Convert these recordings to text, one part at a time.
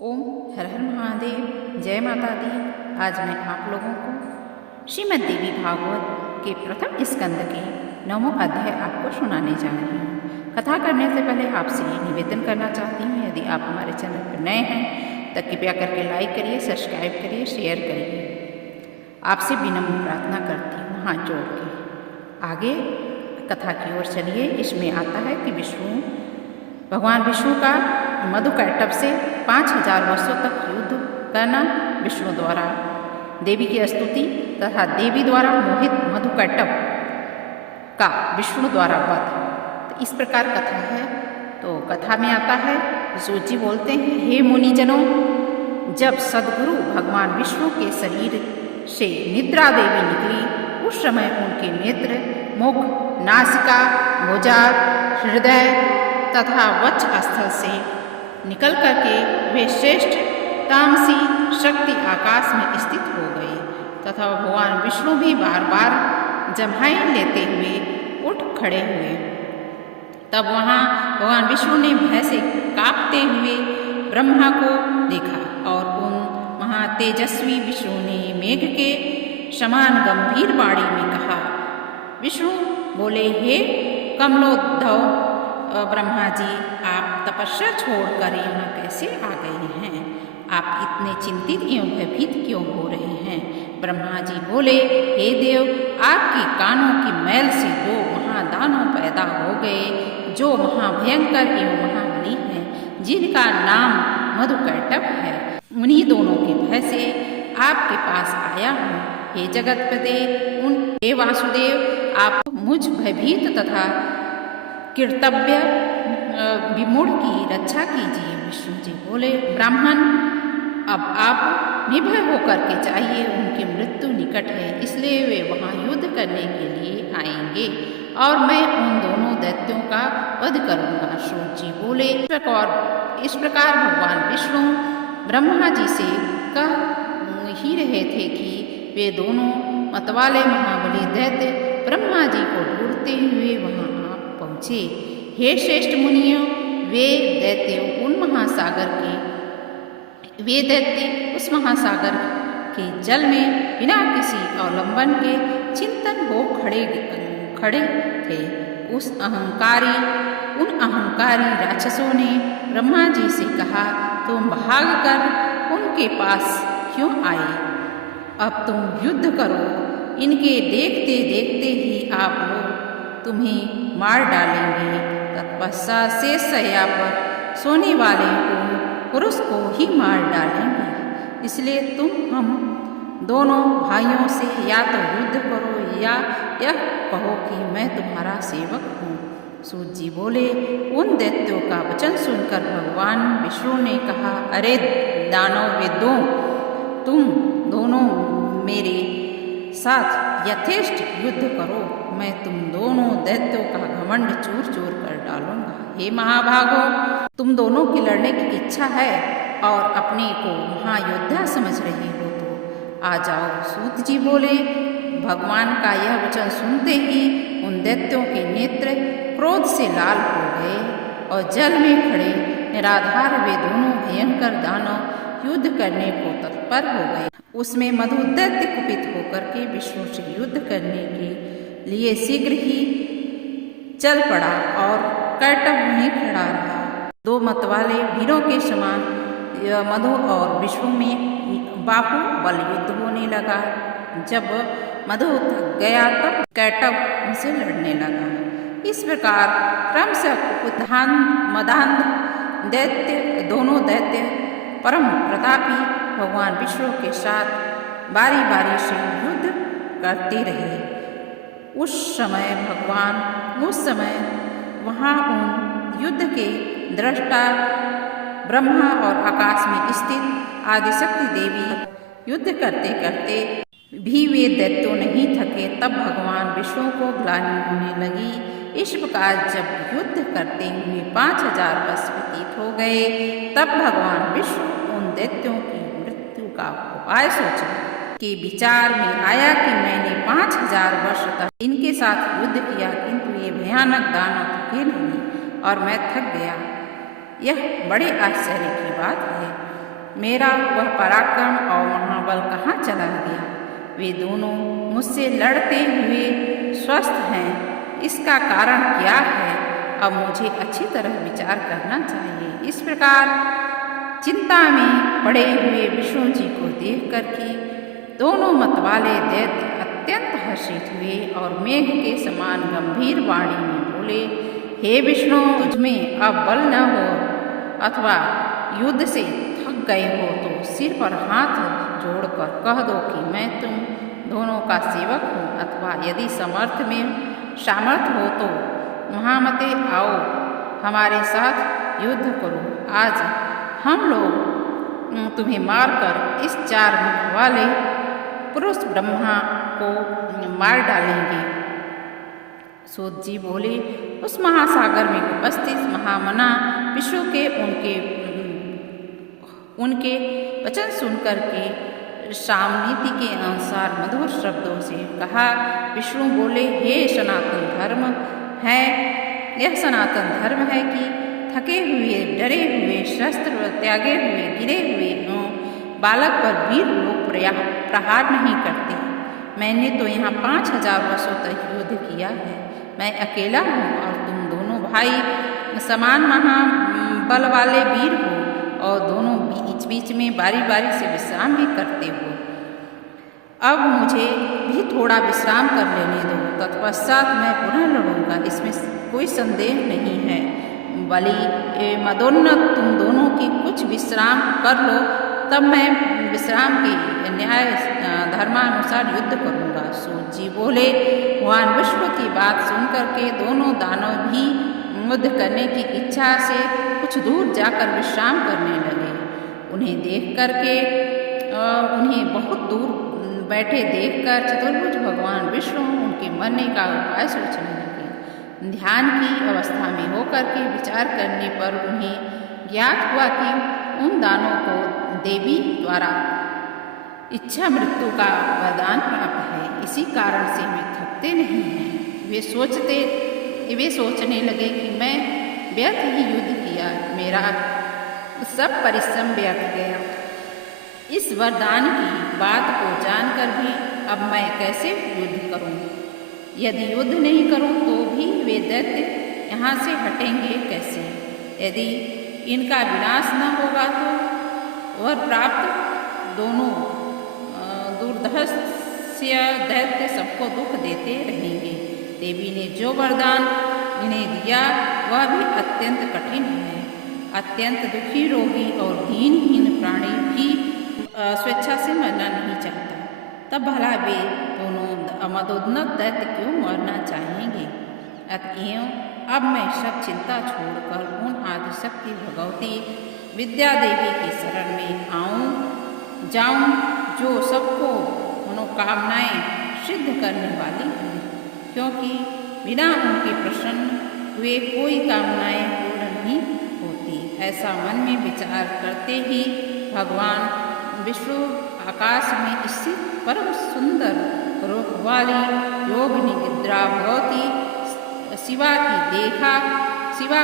ओम हर हर महादेव। जय माता दी। आज मैं आप लोगों को श्रीमद् देवी भागवत के प्रथम स्कंद के 9वां अध्याय आपको सुनाने जा रही हूँ। कथा करने से पहले आपसे ये निवेदन करना चाहती हूँ, यदि आप हमारे चैनल पर नए हैं तो कृपया करके लाइक करिए, सब्सक्राइब करिए, शेयर करिए। आपसे विनम्र प्रार्थना करती हूँ हाथ जोड़ के। आगे कथा की ओर चलिए। इसमें आता है कि भगवान विष्णु का मधुकैटभ से 5000 वर्षों तक युद्ध करना, विष्णु द्वारा देवी की स्तुति तथा देवी द्वारा मोहित मधुकैटभ का विष्णु द्वारा वध। तो इस प्रकार कथा है। तो कथा में आता है, सूत जी बोलते हैं, हे मुनिजनों, जब सद्गुरु भगवान विष्णु के शरीर से निद्रा देवी निकली, उस समय उनके नेत्र, मुख, नासिका, भुजा, हृदय तथा वक्ष स्थल से निकल करके वे श्रेष्ठ तामसी शक्ति आकाश में स्थित हो गए तथा भगवान विष्णु भी बार बार जम्हाई लेते हुए उठ खड़े हुए। तब वहाँ भगवान विष्णु ने भय से कांपते हुए ब्रह्मा को देखा और उन महातेजस्वी विष्णु ने मेघ के समान गंभीर वाणी में कहा। विष्णु बोले, हे कमलोद्धव ब्रह्मा जी, आप तपस्या छोड़कर यहाँ कैसे आ गए हैं? आप इतने चिंतित एवं भयभीत क्यों हो रहे हैं? ब्रह्मा जी बोले, हे देव, आपकी कानों की मैल से 2 महादानव पैदा हो गए, जो महाभयंकर एवं महाबली हैं, जिनका नाम मधुकैटभ है। उन्हीं दोनों के भय से आपके पास आया हूँ। हे जगतपते, हे वासुदेव, आप मुझ भयभीत तथा कर्तव्य विमूढ़ की रक्षा कीजिए। विष्णु जी बोले, ब्राह्मण, अब आप निर्भय होकर के चाहिए, उनकी मृत्यु निकट है, इसलिए वे वहाँ युद्ध करने के लिए आएंगे और मैं उन दोनों दैत्यों का वध करूँगा। सूत जी बोले, इस प्रकार भगवान विष्णु ब्रह्मा जी से कह ही रहे थे कि वे दोनों मतवाले महाबली दैत्य ब्रह्मा जी को ढूंढते हुए वहाँ पहुँचे। हे श्रेष्ठ मुनियों, वे दैत्य उस महासागर के जल में बिना किसी अवलंबन के चिंतन हो खड़े थे। उन अहंकारी राक्षसों ने ब्रह्मा जी से कहा, तुम भागकर उनके पास क्यों आए? अब तुम युद्ध करो, इनके देखते देखते ही आप लोग तुम्हें मार डालेंगे। तत्पश्चात शेष शैया पर सोने वाले उन पुरुष को ही मार डालेंगे। इसलिए तुम हम दोनों भाइयों से या तो युद्ध करो या यह कहो कि मैं तुम्हारा सेवक हूँ। सूत जी बोले, उन दैत्यों का वचन सुनकर भगवान विष्णु ने कहा, अरे दानव वेदों, तुम दोनों मेरे साथ यथेष्ट युद्ध करो, मैं तुम दोनों दैत्यों का घमंड चूर चूर कर डालूंगा। हे महाभागो, तुम दोनों की लड़ने की इच्छा है और अपने को महायोद्धा समझ रही हो तो आ जाओ। सूत जी बोले, भगवान का यह वचन सुनते ही उन दैत्यों के नेत्र क्रोध से लाल हो गए और जल में खड़े निराधार वे दोनों भयंकर दानव युद्ध करने को तत्पर हो गए। उसमें मधु दैत्य कुपित होकर के विष्णु से युद्ध करने के लिए शीघ्र ही चल पड़ा और कैटभ वहीं खड़ा रहा। 2 मतवाले वीरों के समान मधु और विष्णु में बाहुबल युद्ध होने लगा। जब मधु थक गया तब कैटभ उनसे लड़ने लगा। इस प्रकार क्रमशः मदान्ध दैत्य, दोनों दैत्य परम प्रतापी भगवान विष्णु के साथ बारी बारी से युद्ध करते रहे। उस समय वहाँ उन युद्ध के दृष्टा ब्रह्मा और आकाश में स्थित आदिशक्ति देवी युद्ध करते करते भी वे दैत्यों नहीं थके। तब भगवान विष्णु को ग्लानि होने लगी। इस प्रकार जब युद्ध करते हुए 5000 वर्ष व्यतीत हो गए, तब भगवान विष्णु उन दैत्यों की मृत्यु का उपाय सोचा कि विचार में आया कि मैंने 5000 वर्ष तक इनके साथ युद्ध किया, किंतु ये भयानक दानव थके नहीं और मैं थक गया। यह बड़े आश्चर्य की बात है। मेरा वह पराक्रम और महाबल कहाँ चला गया? वे दोनों मुझसे लड़ते हुए स्वस्थ हैं, इसका कारण क्या है? अब मुझे अच्छी तरह विचार करना चाहिए। इस प्रकार चिंता में पड़े हुए विष्णु जी को देख कर के दोनों मतवाले दैत्य अत्यंत हर्षित हुए और मेघ के समान गंभीर वाणी में बोले, हे विष्णु, तुझमें अब बल न हो अथवा युद्ध से थक गए हो तो सिर पर हाथ जोड़कर कह दो कि मैं तुम दोनों का सेवक हूँ, अथवा यदि सामर्थ्य हो तो महामते आओ हमारे साथ युद्ध करो। आज हम लोग तुम्हें मारकर इस 4 मुख वाले पुरुष ब्रह्मा को मार डालेंगे। सूत जी बोले, उस महासागर में उपस्थित महामना विष्णु के उनके वचन सुनकर के सामनीति के अनुसार मधुर शब्दों से कहा। विष्णु बोले, हे सनातन धर्म है, यह सनातन धर्म है कि थके हुए, डरे हुए, शस्त्र त्यागे हुए, गिरे हुए बालक पर वीर लोग प्रहार नहीं करते। मैंने तो यहाँ 5000 वर्षों तक युद्ध किया है। मैं अकेला हूँ और तुम दोनों भाई समान महाबल वाले वीर हो और दोनों बीच बीच में बारी बारी से विश्राम भी करते हो। अब मुझे भी थोड़ा विश्राम कर लेने दो, तत्पश्चात मैं पुनः लड़ूंगा, इसमें कोई संदेह नहीं है। बलि मदोन्नत तुम दोनों की कुछ विश्राम कर लो, तब मैं विश्राम के न्याय धर्मानुसार युद्ध करूंगा। सूत जी बोले, भगवान विष्णु की बात सुनकर के दोनों दानव भी युद्ध करने की इच्छा से कुछ दूर जाकर विश्राम करने लगे। उन्हें देख करके उन्हें बहुत दूर बैठे देखकर चतुर्भुज भगवान विष्णु उनके मरने का उपाय सोचने लगे। ध्यान की अवस्था में होकर के विचार करने पर उन्हें ज्ञात हुआ कि उन दानों को देवी द्वारा इच्छा मृत्यु का वरदान प्राप्त है, इसी कारण से वे थकते नहीं हैं। वे सोचने लगे कि मैं व्यर्थ ही युद्ध किया, मेरा सब परिश्रम व्यर्थ गया। इस वरदान की बात को जानकर भी अब मैं कैसे युद्ध करूं? यदि युद्ध नहीं करूं तो भी वे दैत्य यहाँ से हटेंगे कैसे? यदि इनका विनाश न होगा तो वर प्राप्त दोनों दुर्धर्ष्य दैत्य सबको दुख देते रहेंगे। देवी ने जो वरदान इन्हें दिया वह भी अत्यंत कठिन है। अत्यंत दुखी, रोगी और दीनहीन प्राणी भी स्वेच्छा से मरना नहीं चाहता, तब भला वे दोनों मदोन्नत दैत्य क्यों मरना चाहेंगे? अतएव अब मैं सब चिंता छोड़कर उन आदिशक्ति भगवती विद्या देवी की शरण में जाऊं जो सबको मनोकामनाएं सिद्ध करने वाली है, क्योंकि बिना उनके प्रसन्न हुए कोई कामनाएं पूर्ण नहीं होती। ऐसा मन में विचार करते ही भगवान विष्णु आकाश में स्थित परम सुंदर रूप वाली योगिनी निद्रा भगवती शिवा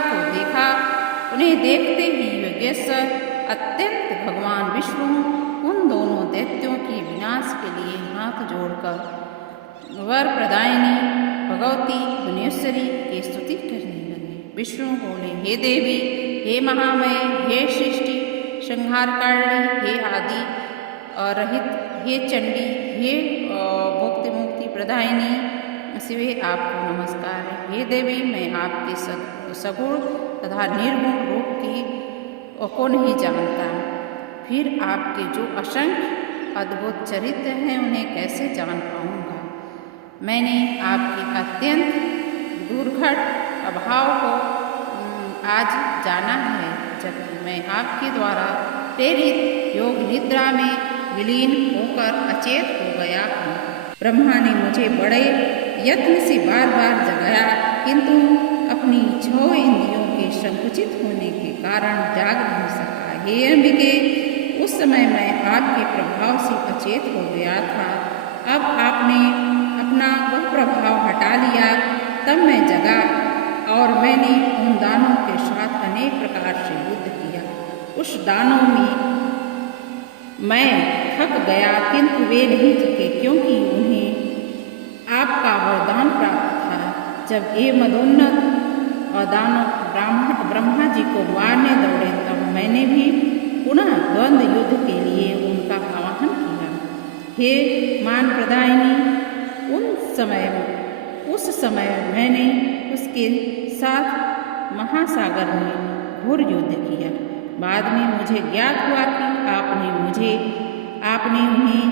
को देखा। उन्हें देखते ही योगेश्वर अत्यंत भगवान विष्णु उन दोनों दैत्यों के विनाश के लिए हाथ जोड़कर वर प्रदायिनी भगवती भुवनेश्वरी की स्तुति करने लगे। विष्णु बोले, हे देवी, हे महामय, हे सृष्टि संहारकारिणी, हे आदि रहित, हे चंडी, हे भोक्ति मुक्ति प्रदायिनी शिवे, आपको नमस्कार है। हे देवी, मैं आपके सगुण तथा निर्गुण रूप को नहीं जानता, फिर आपके जो असंख्य अद्भुत चरित्र हैं उन्हें कैसे जान पाऊंगा? मैंने आपके अत्यंत दुर्घट अभाव को आज जाना है, जबकि मैं आपके द्वारा प्रेरित योग निद्रा में विलीन होकर अचेत हो गया हूँ। ब्रह्मा ने मुझे बड़े यत्न से बार बार जगाया, किंतु अपनी 6 इंद्रियों के संकुचित होने के कारण जाग नहीं सका। हे अंबिके, उस समय मैं आपके प्रभाव से अचेत हो गया था। अब आपने अपना वह प्रभाव हटा लिया, तब मैं जगा और मैंने उन दानों के साथ अनेक प्रकार से युद्ध किया। उस दानों में मैं थक गया, किंतु वे नहीं थके, क्योंकि उन्हें आपका वरदान प्राप्त था। जब ये मदोन्नत और दानव ब्रह्मा जी को मारने दौड़े, तब मैंने भी पुनः द्वंद्व युद्ध के लिए उनका आह्वान किया। हे मान प्रदायिनी, उस समय मैंने उसके साथ महासागर में घोर युद्ध किया। बाद में मुझे ज्ञात हुआ कि आपने उन्हें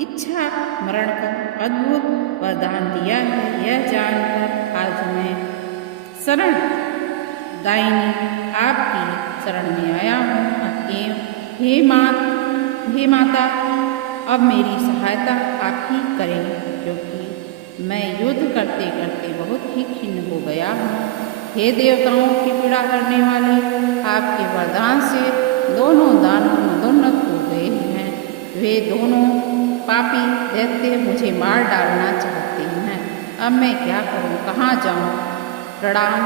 इच्छा मरण का अद्भुत वरदान दिया है। यह जानकर आज मैं शरण दायिनी आपकी शरण में आया हूँ। हे माता, अब मेरी सहायता आप ही करें, क्योंकि मैं युद्ध करते करते बहुत ही खिन्न हो गया हूँ। हे देवताओं की पीड़ा करने वाले, आपके वरदान से दोनों दानव मदोन्नत हो गए हैं। वे दोनों पापी दैत्य मुझे मार डालना चाहते हैं। अब मैं क्या करूं, कहाँ जाऊं? प्रणाम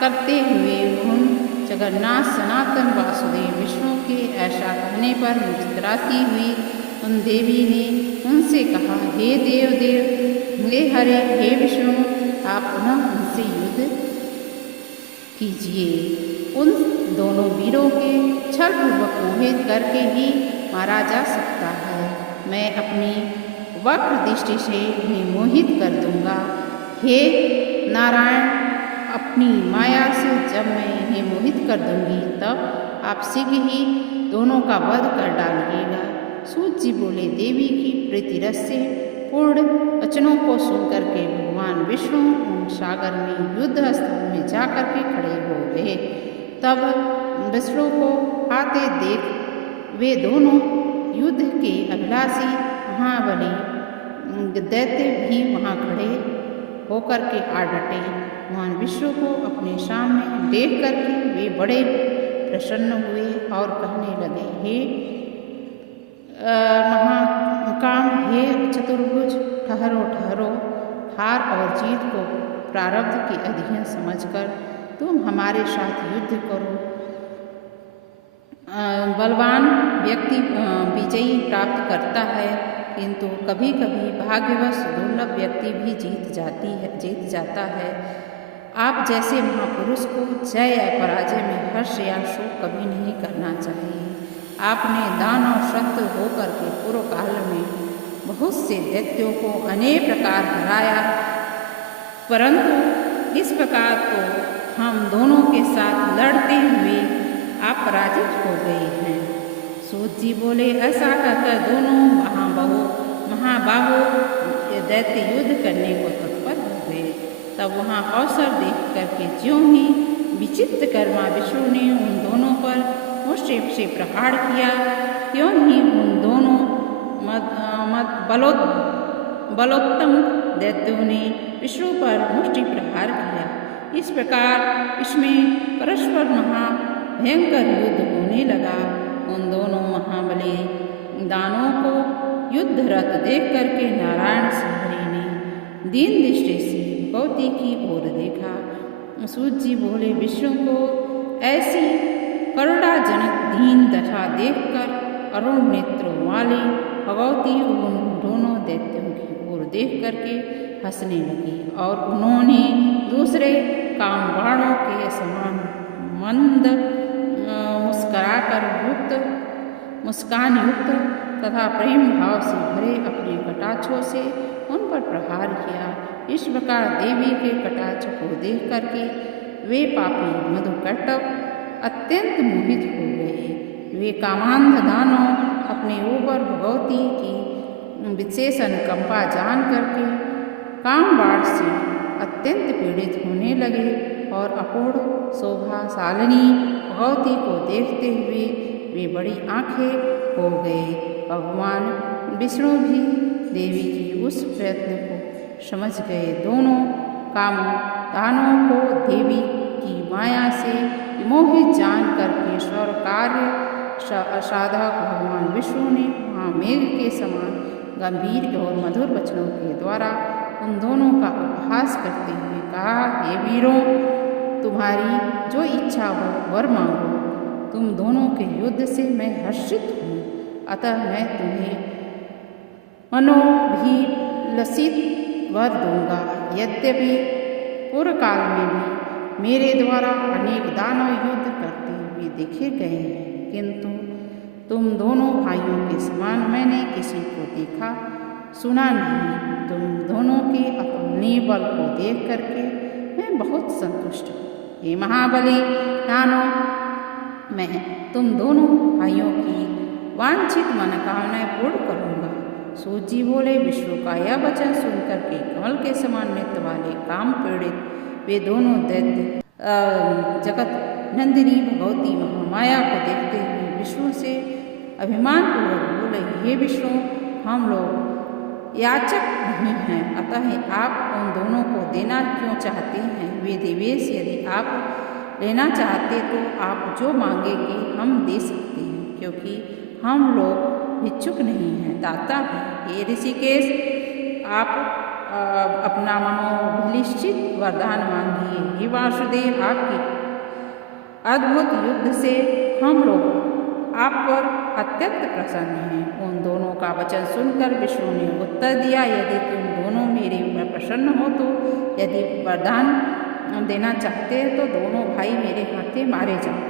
करते हुए उन जगन्नाथ सनातन वासुदेव विष्णु के ऐसा कहने पर मुस्कुराती हुई उन देवी ने उनसे कहा, हे देव, हे हरे, हे विष्णु, आप पुनः उनसे युद्ध कीजिए। उन दोनों वीरों के छलपूर्वक मोहित करके ही मारा जा सकता है। मैं अपनी वक्र दृष्टि से उन्हें मोहित कर दूंगा। हे नारायण, अपनी माया से जब मैं इन्हें मोहित कर दूंगी, तब आप शीघ्र ही दोनों का वध कर डालिएगा। सूत जी बोले, देवी की प्रीति रस से पूर्ण वचनों को सुनकर के भगवान विष्णु उन सागर में युद्ध स्थल में जाकर के खड़े हो गए। तब विष्णु को आते देख वे दोनों युद्ध के अभिलाषी महाबली दैत्य भी वहाँ खड़े होकर के आ डटे। भगवान विष्णु को अपने सामने देख करके वे बड़े प्रसन्न हुए और कहने लगे, हे महाकाम, हे चतुर्भुज, ठहरो। हार और जीत को प्रारब्ध के अधीन समझकर तुम हमारे साथ युद्ध करो। बलवान व्यक्ति विजयी प्राप्त करता है, किंतु कभी कभी भाग्यवश दुर्लभ व्यक्ति भी जीत जाता है। आप जैसे महापुरुष को जय या पराजय में हर्ष या शोक कभी नहीं करना चाहिए। आपने दान और शत्रु होकर के पूर्व काल में बहुत से दैत्यों को अनेक प्रकार हराया, परंतु इस प्रकार तो हम दोनों के साथ लड़ते हुए आप पराजित हो गए हैं। सूत जी बोले, ऐसा कहकर दोनों महाबाहो दैत्य युद्ध करने को तत्पर हो गए। तब वहाँ अवसर देख करके ज्यों ही विचित्र कर्मा विष्णु ने उन दोनों पर मुष्टि से प्रहार किया, त्यों ही उन दोनों बलोत्तम दैत्यों ने विष्णु पर मुष्टि प्रहार किया। इस प्रकार इसमें परस्पर भयंकर युद्ध होने लगा। उन दोनों महाबली दानों को युद्धरत देख करके नारायण श्री ने दीन दृष्टि से भगवती की ओर देखा। सूत जी बोले, विष्णु को ऐसी करुणाजनक दीन दशा देखकर अरुण नेत्रों वाली भगवती उन दोनों दैत्यों की ओर देख करके हंसने लगी और उन्होंने दूसरे कामबाणों के समान मंद मुस्कान युक्त तथा प्रेम भाव से भरे अपने कटाक्षों से उन पर प्रहार किया। इस प्रकार देवी के कटाक्ष को देख करके वे पापी मधुकैटभ अत्यंत मोहित हो गए। वे कामांध दानव अपने ऊपर भगवती की विशेष अनुकंपा जान करके कामबाण से अत्यंत पीड़ित होने लगे और अपूर्ण शोभाशालिनी भगवती को देखते हुए वे बड़ी आंखें हो गए। भगवान विष्णु भी देवी की उस प्रयत्न को समझ गए। दोनों कामदानों को देवी की माया से मोहित जान करके स्वर कार्य साधक भगवान विष्णु ने महामेघ के समान गंभीर और मधुर वचनों के द्वारा उन दोनों का उपहास करते हुए कहा, हे वीरों, तुम्हारी जो इच्छा हो वर मांगो। तुम दोनों के युद्ध से मैं हर्षित हूँ। अतः मैं तुम्हें मनोभिलषित वर दूंगा। यद्यपि पूर्व काल में भी मेरे द्वारा अनेक दानव युद्ध करते हुए देखे गए हैं, किंतु तुम दोनों भाइयों के समान मैंने किसी को देखा सुना नहीं। तुम दोनों के अपने बल को देख करके मैं बहुत संतुष्ट हूँ। हे महाबली दानव, मैं तुम दोनों भाइयों की वांछित मनोकामनाएं पूर्ण करूँगा। सूत जी बोले, विष्णु का यह वचन सुनकर के कमल के समान नेत्र वाले काम पीड़ित वे दोनों दैत्य जगत नंदिनी भगवती महामाया को देखते हुए विष्णु से अभिमानपूर्वक बोले, हे विष्णु, हम लोग याचक नहीं हैं, अतः आप उन दोनों को देना क्यों चाहते हैं? वे देवेश, यदि आप लेना चाहते तो आप जो मांगेंगे हम दे सकते हैं, क्योंकि हम लोग भिक्षुक नहीं हैं, दाता हैं। हे ऋषिकेश, आप अपना मनोभिलषित वरदान मांगिए। हे वासुदेव, आपके अद्भुत युद्ध से हम लोग आप पर अत्यंत प्रसन्न हैं। उन दोनों का वचन सुनकर विष्णु ने उत्तर दिया, यदि तुम दोनों मेरे ऊपर प्रसन्न हो तो यदि वरदान देना चाहते हैं तो दोनों भाई मेरे हाथे मारे जाओ।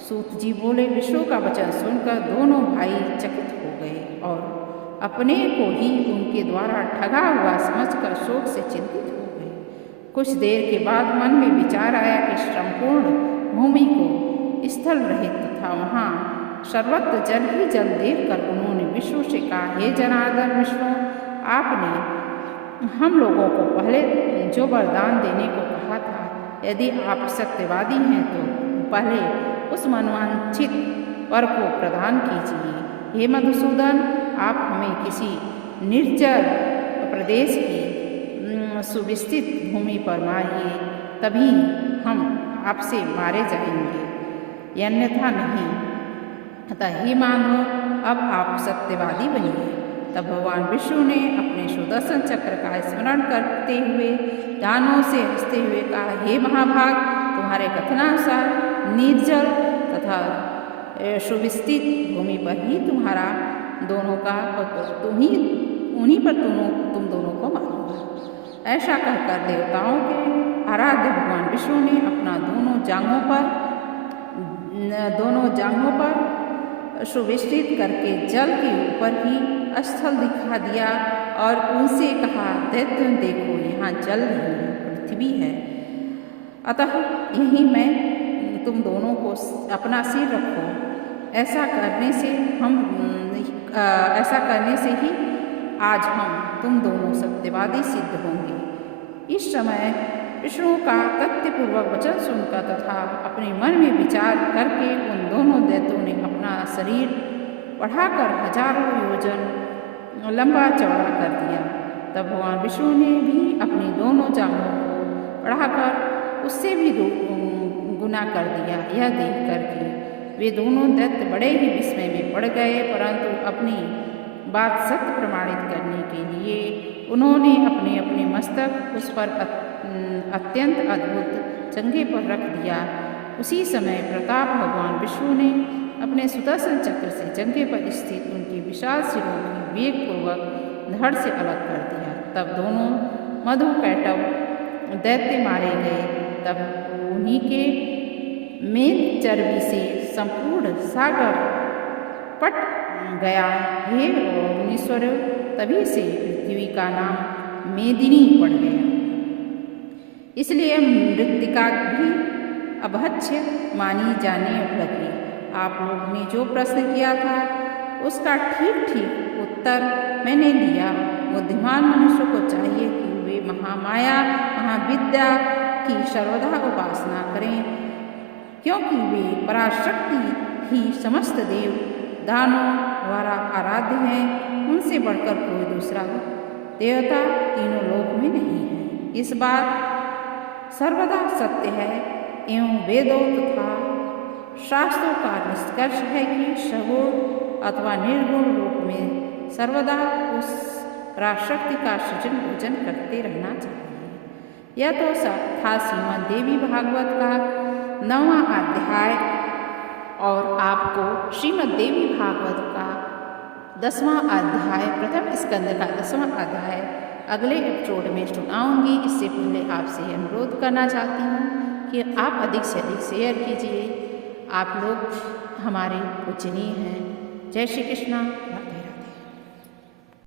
सूत जी बोले, विष्णु का वचन सुनकर दोनों भाई चकित हो गए और अपने को ही उनके द्वारा ठगा हुआ समझकर शोक से चिंतित हो गए। कुछ देर के बाद मन में विचार आया कि संपूर्ण भूमि को स्थल रहित तथा वहाँ सर्वत्र जल ही जल देखकर उन्होंने विष्णु से कहा, हे जनार्दन विष्णु, आपने हम लोगों को पहले जो वरदान देने को कहा था, यदि आप सत्यवादी हैं तो पहले उस मनवांछित वर को प्रदान कीजिए। हे मधुसूदन, आप हमें किसी निर्जल प्रदेश की सुविस्तृत भूमि पर मारिए, तभी हम आपसे मारे जाएंगे, अन्यथा नहीं। अतः हे माधव, अब आप सत्यवादी बनिए। तब भगवान विष्णु ने अपने सुदर्शन चक्र का स्मरण करते हुए दानवों से हंसते हुए कहा, हे महाभाग, तुम्हारे कथनानुसार निर्जल तथा सुविस्तृत भूमि पर ही तुम्हारा दोनों का उन्हीं पर तुम दोनों को मारूंगा। ऐसा कहकर देवताओं के आराध्य भगवान विष्णु ने अपना दोनों जांघों पर सुविस्तृत करके जल के ऊपर ही स्थल दिखा दिया और उनसे कहा, दैत्य देखो, यहाँ जल नहीं है, पृथ्वी है, अतः यहीं मैं तुम दोनों को अपना सिर रखो। ऐसा करने से ही आज हम तुम दोनों सत्यवादी सिद्ध होंगे। इस समय विष्णु का तथ्यपूर्वक वचन सुनकर तथा अपने मन में विचार करके उन दोनों दैत्यों ने अपना शरीर बढ़ाकर हजारों योजन लंबा चौड़ा कर दिया। तब भगवान विष्णु ने भी अपनी दोनों जांघों को बढ़ाकर उससे भी गुना कर दिया। यह देख करके वे दोनों दैत्य बड़े ही विस्मय में पड़ गए, परंतु अपनी बात सत्य प्रमाणित करने के लिए उन्होंने अपने अपने मस्तक उस पर अत्यंत अद्भुत जंघे पर रख दिया। उसी समय प्रताप भगवान विष्णु ने अपने सुदर्शन चक्र से जंघे पर स्थित उनके विशाल सिरों की वेगपूर्वक धड़ से अलग कर दिया। तब दोनों मधुकैटव दैत्य मारे गए। तब उन्हीं के मेद चर्बी से संपूर्ण सागर पट गया। हे मुनीश्वर, तभी से पृथ्वी का नाम मेदिनी पड़ गया। इसलिए मृत्तिका भी अभक्ष्य मानी जाने लगी। आप लोग ने जो प्रश्न किया था उसका ठीक ठीक उत्तर मैंने दिया। बुद्धिमान मनुष्य को चाहिए कि वे महामाया महाविद्या की सर्वदा उपासना करें, क्योंकि वे पराशक्ति ही समस्त देव दानों द्वारा आराध्य हैं। उनसे बढ़कर कोई दूसरा देवता तीनों लोक में नहीं है। इस बात सर्वदा सत्य है एवं वेदों तथा शास्त्रों का निष्कर्ष है कि सगुण अथवा निर्गुण रूप में सर्वदा उस पराशक्ति का सृजन पूजन करते रहना चाहिए। यह तो था श्रीमद् देवी भागवत का 9वां अध्याय और आपको श्रीमद् देवी भागवत का 10वां अध्याय, प्रथम स्कंद का 10वां अध्याय अगले एपिसोड में सुनाऊंगी। इससे पहले आपसे अनुरोध करना चाहती हूँ कि आप अधिक से अधिक शेयर कीजिए। आप लोग हमारे पूजनीय हैं। जय श्री कृष्णा।